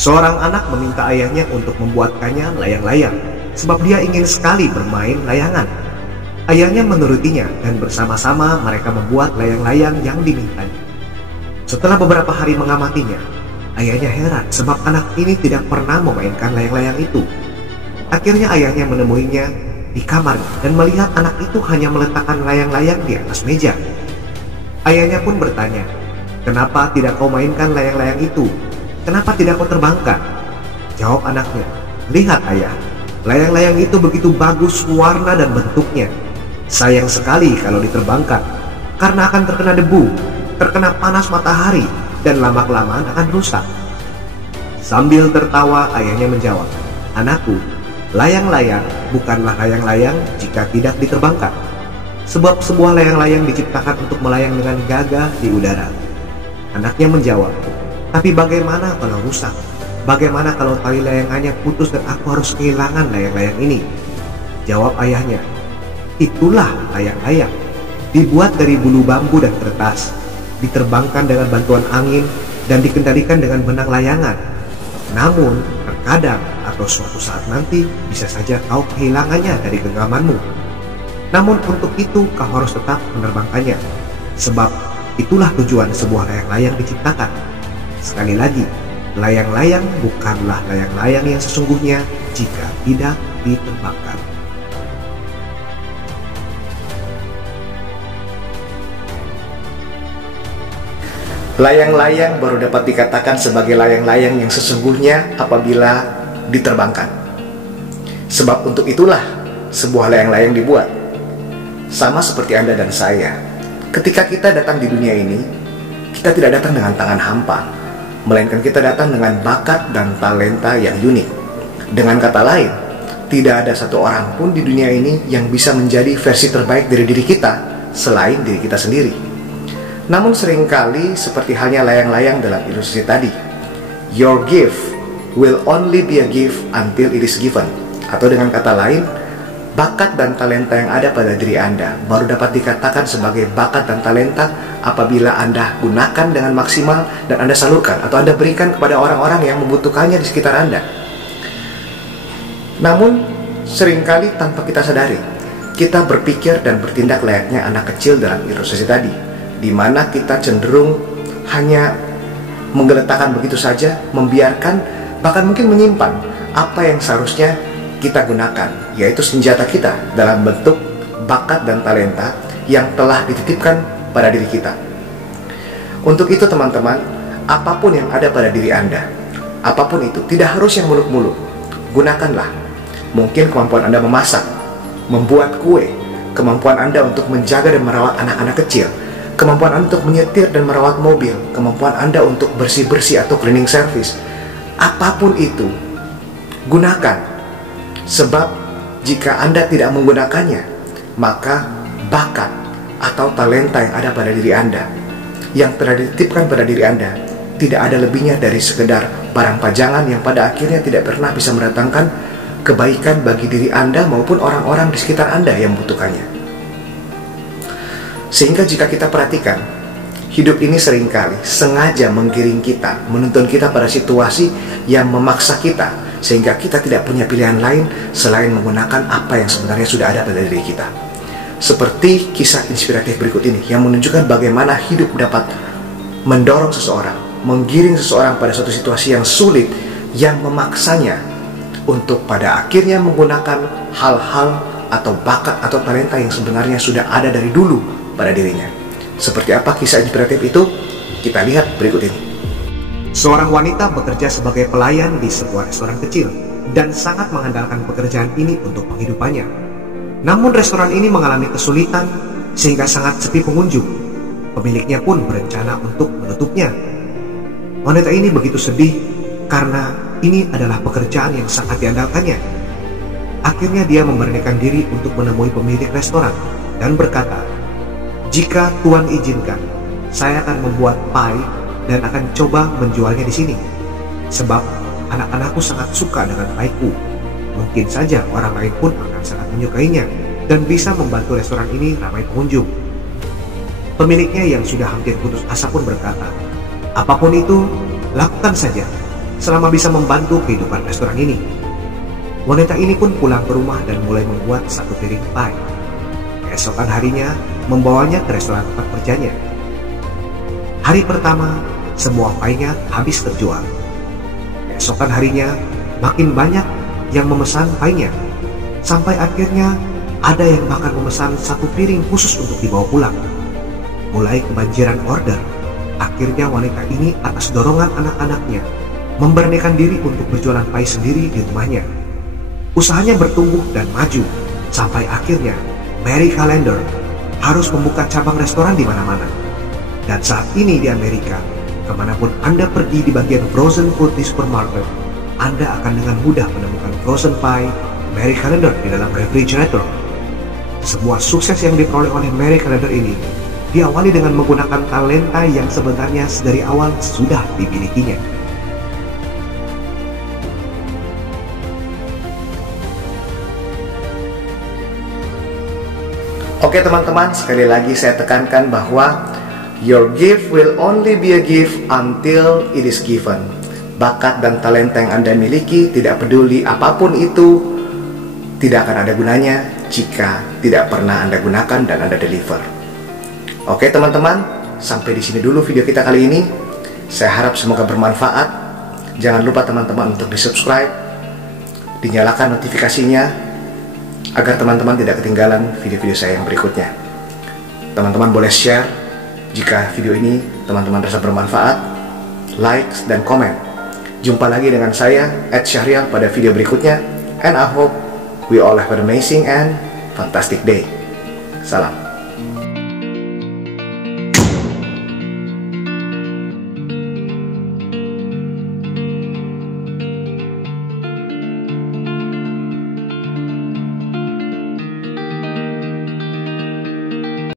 Seorang anak meminta ayahnya untuk membuatkannya layang-layang, sebab dia ingin sekali bermain layangan. Ayahnya menurutinya dan bersama-sama mereka membuat layang-layang yang dimintanya. Setelah beberapa hari mengamatinya, ayahnya heran sebab anak ini tidak pernah memainkan layang-layang itu. Akhirnya ayahnya menemuinya di kamarnya dan melihat anak itu hanya meletakkan layang-layang di atas meja. Ayahnya pun bertanya, "Kenapa tidak kau mainkan layang-layang itu? Kenapa tidak kau terbangkan?" Jawab anaknya, "Lihat ayah, layang-layang itu begitu bagus warna dan bentuknya. Sayang sekali kalau diterbangkan, karena akan terkena debu, terkena panas matahari, dan lama-kelamaan akan rusak." Sambil tertawa ayahnya menjawab, "Anakku, layang-layang bukanlah layang-layang jika tidak diterbangkan. Sebab sebuah layang-layang diciptakan untuk melayang dengan gagah di udara." Anaknya menjawab, "Tapi bagaimana kalau rusak? Bagaimana kalau tali layangannya putus dan aku harus kehilangan layang-layang ini?" Jawab ayahnya, "Itulah layang-layang, dibuat dari bulu bambu dan kertas, diterbangkan dengan bantuan angin dan dikendalikan dengan benang layangan. Namun, terkadang atau suatu saat nanti bisa saja kau kehilangannya dari genggamanmu. Namun untuk itu kau harus tetap menerbangkannya, sebab itulah tujuan sebuah layang-layang diciptakan. Sekali lagi, layang-layang bukanlah layang-layang yang sesungguhnya jika tidak diterbangkan." Layang-layang baru dapat dikatakan sebagai layang-layang yang sesungguhnya apabila diterbangkan. Sebab untuk itulah sebuah layang-layang dibuat. Sama seperti Anda dan saya, ketika kita datang di dunia ini, kita tidak datang dengan tangan hampa, melainkan kita datang dengan bakat dan talenta yang unik. Dengan kata lain, tidak ada satu orang pun di dunia ini yang bisa menjadi versi terbaik dari diri kita selain diri kita sendiri. Namun seringkali seperti halnya layang-layang dalam ilustrasi tadi, your gift will only be a gift until it is given. Atau dengan kata lain, bakat dan talenta yang ada pada diri Anda baru dapat dikatakan sebagai bakat dan talenta apabila Anda gunakan dengan maksimal dan Anda salurkan atau Anda berikan kepada orang-orang yang membutuhkannya di sekitar Anda. Namun seringkali tanpa kita sadari, kita berpikir dan bertindak layaknya anak kecil dalam ilustrasi tadi, di mana kita cenderung hanya menggeletakkan begitu saja, membiarkan, bahkan mungkin menyimpan apa yang seharusnya kita gunakan, yaitu senjata kita dalam bentuk bakat dan talenta yang telah dititipkan pada diri kita. Untuk itu teman-teman, apapun yang ada pada diri Anda, apapun itu, tidak harus yang muluk-muluk, gunakanlah. Mungkin kemampuan Anda memasak, membuat kue, kemampuan Anda untuk menjaga dan merawat anak-anak kecil, kemampuan Anda untuk menyetir dan merawat mobil, kemampuan Anda untuk bersih-bersih atau cleaning service. Apapun itu, gunakan. Sebab jika Anda tidak menggunakannya, maka bakat atau talenta yang ada pada diri Anda, yang telah dititipkan pada diri Anda, tidak ada lebihnya dari sekedar barang pajangan yang pada akhirnya tidak pernah bisa mendatangkan kebaikan bagi diri Anda maupun orang-orang di sekitar Anda yang membutuhkannya. Sehingga jika kita perhatikan, hidup ini seringkali sengaja menggiring kita, menuntun kita pada situasi yang memaksa kita, sehingga kita tidak punya pilihan lain selain menggunakan apa yang sebenarnya sudah ada pada diri kita. Seperti kisah inspiratif berikut ini yang menunjukkan bagaimana hidup dapat mendorong seseorang, menggiring seseorang pada suatu situasi yang sulit, yang memaksanya untuk pada akhirnya menggunakan hal-hal atau bakat atau talenta yang sebenarnya sudah ada dari dulu pada dirinya. Seperti apa kisah inspiratif itu? Kita lihat berikut ini. Seorang wanita bekerja sebagai pelayan di sebuah restoran kecil dan sangat mengandalkan pekerjaan ini untuk penghidupannya. Namun restoran ini mengalami kesulitan sehingga sangat sepi pengunjung. Pemiliknya pun berencana untuk menutupnya. Wanita ini begitu sedih karena ini adalah pekerjaan yang sangat diandalkannya. Akhirnya dia memberanikan diri untuk menemui pemilik restoran dan berkata, "Jika Tuan izinkan, saya akan membuat pie dan akan coba menjualnya di sini. Sebab anak-anakku sangat suka dengan pie-ku. Mungkin saja orang lain pun akan sangat menyukainya dan bisa membantu restoran ini ramai pengunjung." Pemiliknya yang sudah hampir putus asa pun berkata, "Apapun itu, lakukan saja. selama bisa membantu kehidupan restoran ini. Wanita ini pun pulang ke rumah dan mulai membuat satu piring pie. Keesokan harinya membawanya ke restoran tempat kerjanya. Hari pertama, semua pie-nya habis terjual. Keesokan harinya, makin banyak yang memesan pie-nya. Sampai akhirnya, ada yang bahkan memesan satu piring khusus untuk dibawa pulang. Mulai kebanjiran order, akhirnya wanita ini atas dorongan anak-anaknya memberanikan diri untuk berjualan pie sendiri di rumahnya. Usahanya bertumbuh dan maju, sampai akhirnya Mary Callender harus membuka cabang restoran di mana-mana. Dan saat ini di Amerika, kemanapun Anda pergi di bagian frozen food di supermarket, Anda akan dengan mudah menemukan frozen pie Mary Callender di dalam refrigerator. Sebuah sukses yang diperoleh oleh Mary Callender ini diawali dengan menggunakan talenta yang sebenarnya dari awal sudah dimilikinya. Oke teman-teman, sekali lagi saya tekankan bahwa your gift will only be a gift until it is given. Bakat dan talenta yang Anda miliki, tidak peduli apapun itu, tidak akan ada gunanya jika tidak pernah Anda gunakan dan Anda deliver. Oke teman-teman, sampai di sini dulu video kita kali ini. Saya harap semoga bermanfaat. Jangan lupa teman-teman untuk di-subscribe, dinyalakan notifikasinya, agar teman-teman tidak ketinggalan video-video saya yang berikutnya. Teman-teman boleh share jika video ini teman-teman rasa bermanfaat, like dan komen. Jumpa lagi dengan saya, Ed Syahrial, pada video berikutnya. And I hope we all have an amazing and fantastic day. Salam.